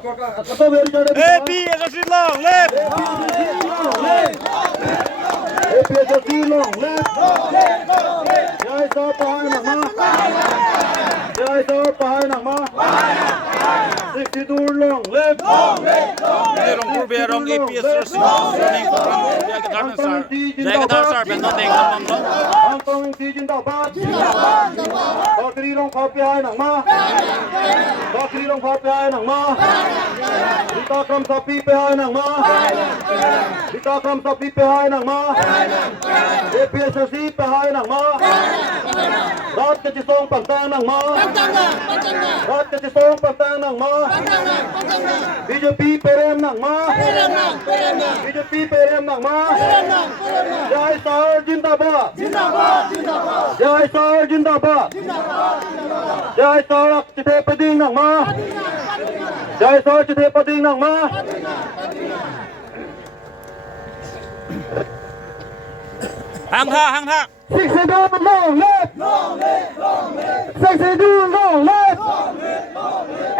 APSC long left. APSC long left. Jai so Pahai Nang Ma. Jai so Pahai Nang Ma. 62 long left. Merong kurberong APSC running from Jai Gadar Sar ben no deng nam lo. Ang Tong Si Jin Dao Ba. Bakri long Pha Pahai Nang Ma. Bakri long Pha Pahai Nang Ma. Dita Kram Sa Pi Pahai Nang Ma. Dita Kram Sa Pi Pahai Nang Ma. APSC Pahai Nang Ma. Rat Ke Chi Song Pantang Nang Ma. Rat Ke Chi Song Pantang Nang Ma. BJP Perem Nang Ma. BJP Perem Nang Ma. Jai Sar Jindabad. Jai Sar Jindabad. Jai Sar Chithe Pading Nang Ma. Jai Sar Chithe Pading Nang Ma. Hang ha. 62 long left. 62 long left.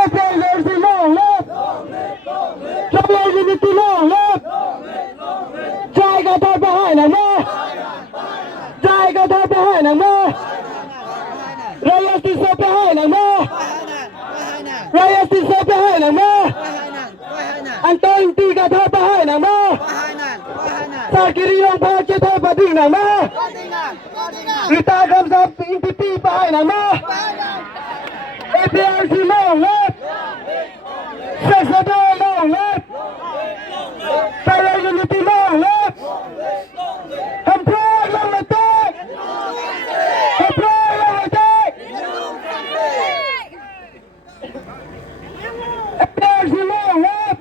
APSC long left. Chapel Unity long left. Jai Gadar Pahai Nang Ma. Jai Gadar Pahai Nang Ma. Raya Sisa Pahai Nang Ma. Raya Sisa Pahai Nang Ma. Antong Ti Gadar Pahai Nang Ma. Sakiri Long Pha Chithe Pading Nang Ma. Dita Kram Sa Pi Pahai Nang Ma. APSC long left. 62 long left. Chapel Unity long left. Hamprang long attack. Hamprang long attack. APSC long left.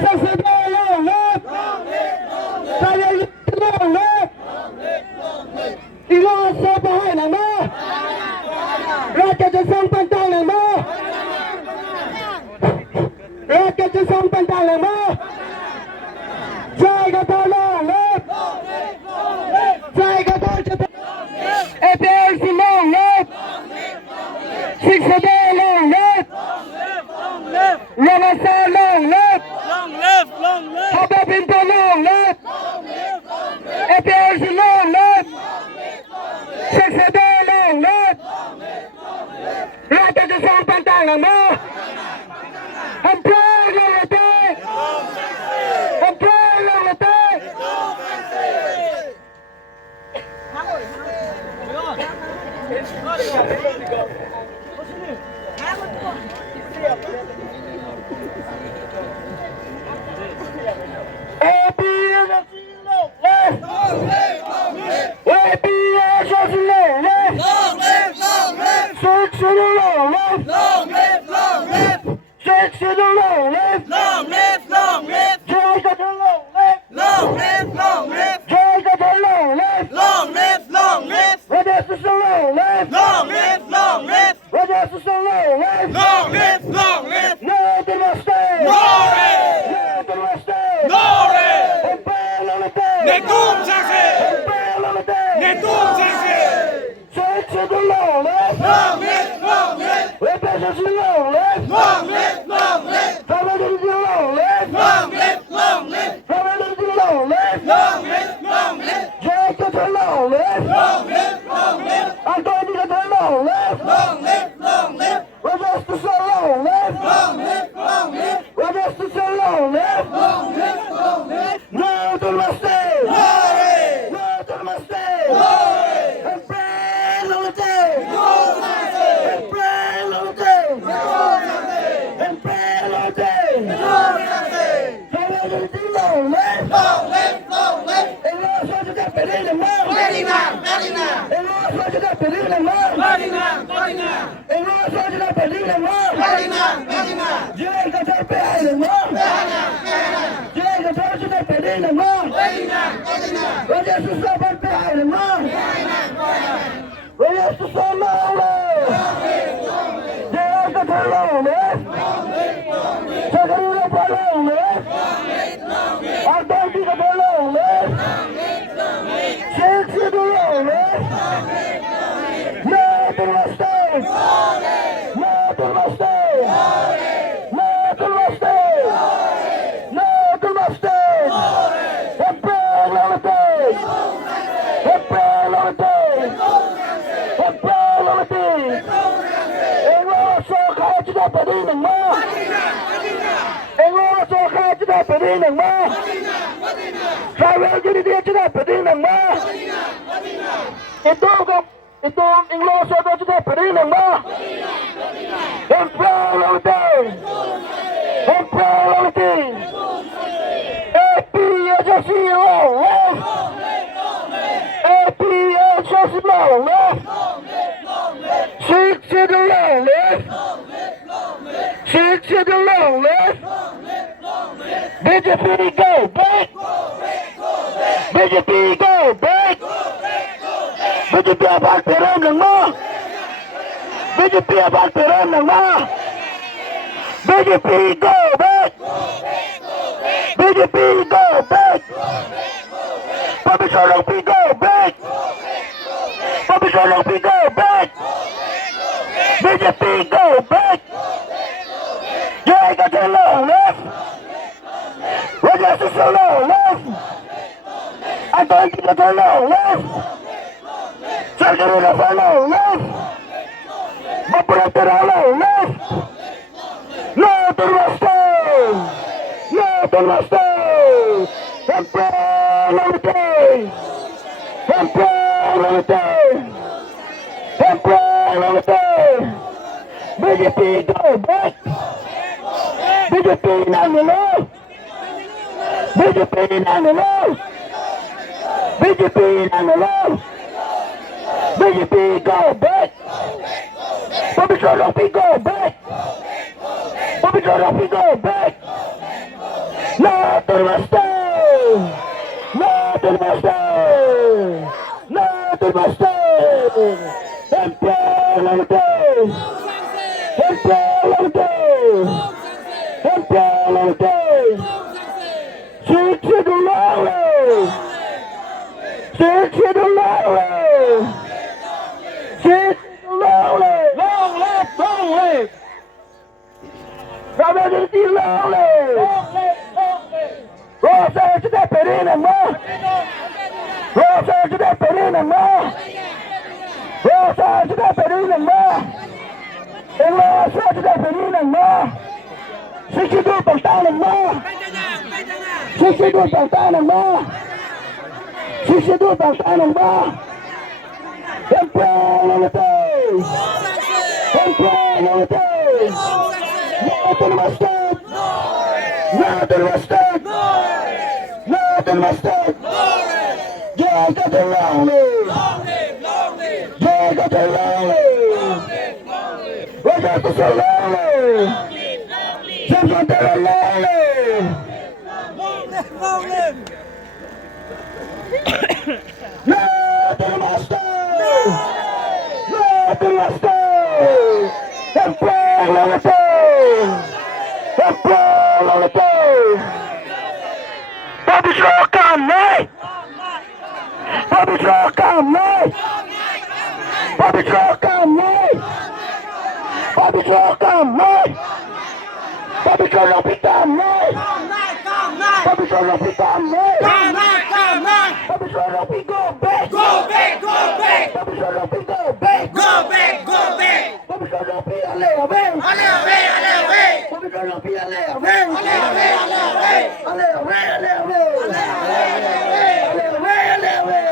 62 long left. Chapel Unity long left. Ilong Sa Pahai Nang Ma. Rat Ke Chi Song Pantang Nang Ma. Rat Ke Chi Song Pantang Nang Ma. Jai Gadar long left. Jai Gadar Chithe. APSC long left. 62 long left. Ramasa long left. Haba Pinto long left. APSC long left. 62 long left. Rat Ke Chi Song Pantang Nang Ma. Hamprang long attack. Hamprang long attack. APSC long left. APSC long left. 62 long left. 62 long left. Jai Gadar long left. Jai Gadar long left. Raja Sisa long left. Raja Sisa long left. No Namaste. No Namaste. Hamprang long attack. Hamprang long attack. 62 long left. APSC long left. Chapel Unity long left. Chapel Unity long left. Jai Gadar long left. Antong Ti Gadar long left. Raja Sisa long left. Raja Sisa long left. No Namaste. No Namaste. Hamprang long attack. Hamprang long attack. Hamprang long attack. Chapel Unity long left. Ilong Sa Chithe Pading Nang Ma. Ilong Sa Chithe Pading Nang Ma. Ilong Sa Chithe Pading Nang Ma. Jai Gadar Pahai Nang Ma. Jai Gadar Chithe Pading Nang Ma. Raja Sisa Pahai Nang Ma. Raja Sisa long left. Jai Gadar long left. Sakiri Long Pha long left. Antong Ti Gadar long left. 62 long left. No Namaste. No Namaste. peding ng ma. Tribal unity at sila peding ng ma. Itong ingloso at sila peding ng ma. Imperiality. Imperiality. APSSC left. APSSC left. 6 to the left. 6 to the left. BJP go back. BJP go back. BJP abang peran ng ma. BJP abang peran ng ma. BJP go back. BJP go back. Pabisarang P go back. Pabisarang P go back. BJP go back. Jaya to the left. Rajas to the left. Anton to the left. Sargaro to the left. Mapura to the left. No to the stone. No to the stone. Imperiality. Imperiality. Imperiality. BJP go back. BJP nanalo. BJP nanalo. BJP nanalo. BJP go back. Pabisarang P go back. Pabisarang P go back. No to the stone. No to the stone. No to the stone. Imperiality. Imperiality. Imperiality. 6 to the left. 6 to the left. 6 to the left. Long left. Long left. Tribal unity long left. Long left. Long left. Rosa to the Perina ma. Rosa to the Perina ma. Rosa to the Perina ma. Rosa to the Perina ma. 62 pagtanang ma. 62 pagtanang ma. 62 pagtanang ma. Imperiality. Imperiality. No to the mustard. No to the mustard. No to the mustard. Yeah, got the lonely. Yeah, got the lonely. We got the so lonely. Simpson to the lonely. No to the mustard. No to the mustard. Imperiality. Imperiality. Pabisarang P. Pabisarang P. Pabisarang P. Pabisarang P. Pabisarang P. Pabisarang P. Pabisarang P. Go back. Go back, go back, Pabisarang P. Go back. go back, go back. Pabisarang P. Ale away. Ale away, ale away. Pabisarang P. Ale away. Ale away, ale away. Ale away. Ale away. Ale away. Ale away.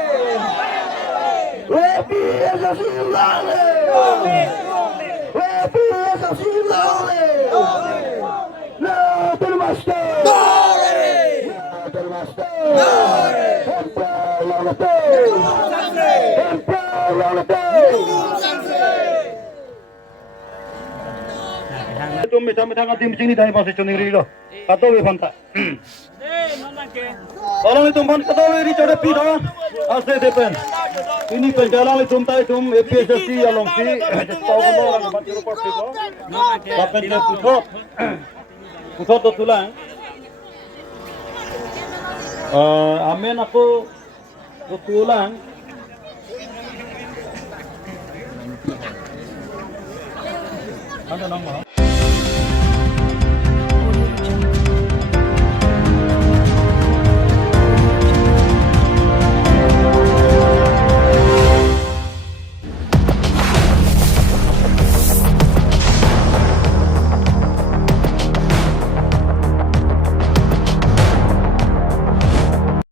Happy as a sea lonely. Happy as a sea lonely. No to the master. Glory! No to the master. Glory! Imperiality. Imperiality. 좀 미타미타가 팀칭이 다니 봐서 좀 이리로 갔다 왜 반다 Tolong itu man ketahui di cara pida asal depan. Ini penjalan itu tak itu APSSC along si tahu orang orang macam apa sih kau? Tapi dia pusat tu tulang. Amen aku tulang. Ada nama?